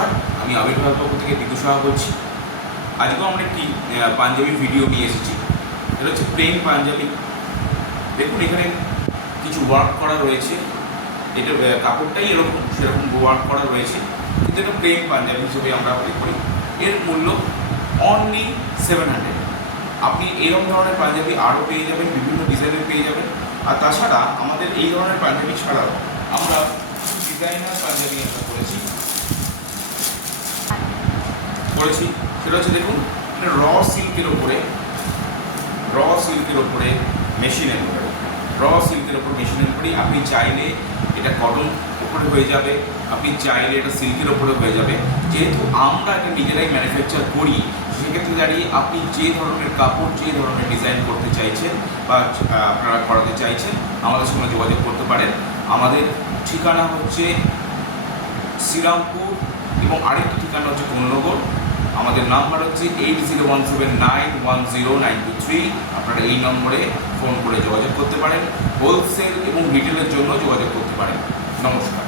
নমস্কার, আমি আবির্ভাব পক্ষ থেকে বিদু সাহা বলছি। আজকেও আমরা একটি পাঞ্জাবি ভিডিও নিয়ে এসেছি। এটা হচ্ছে প্লেন পাঞ্জাবি। দেখুন এখানে কিছু ওয়ার্ক করা রয়েছে। এটা কাপড়টাই সেরকম ওয়ার্ক করা রয়েছে, কিন্তু এটা প্লেন পাঞ্জাবি হিসেবে আমরা করি। এর মূল্য অনলি 700। আপনি এরকম ধরনের পাঞ্জাবি আরও পেয়ে যাবেন, বিভিন্ন ডিজাইনের পেয়ে যাবেন। আর তাছাড়া আমাদের এই ধরনের পাঞ্জাবি ছাড়াও আমরা ডিজাইনার পাঞ্জাবি একটা করেছি। সেটা হচ্ছে দেখুন, র সিল্কের ওপরে মেশিন এমব্রয়ডারি। আপনি চাইলে এটা কটন উপরে হয়ে যাবে, আপনি চাইলে এটা সিল্কের ওপরে হয়ে যাবে। যেহেতু আমরা এটা নিজেরাই ম্যানুফ্যাকচার করি, সেক্ষেত্রে দাঁড়িয়ে আপনি যে ধরনের কাপড়, যে ধরনের ডিজাইন করতে চাইছেন বা আপনারা করাতে চাইছেন, আমাদের সঙ্গে যোগাযোগ করতে পারেন। আমাদের ঠিকানা হচ্ছে শ্রীরামপুর এবং আরেকটি ঠিকানা হচ্ছে কোন্নগর। আমাদের নাম্বার হচ্ছে 8017910923। আপনারা এই নম্বরে ফোন করে যোগাযোগ করতে পারেন। হোলসেল এবং রিটেলের জন্য যোগাযোগ করতে পারেন। নমস্কার।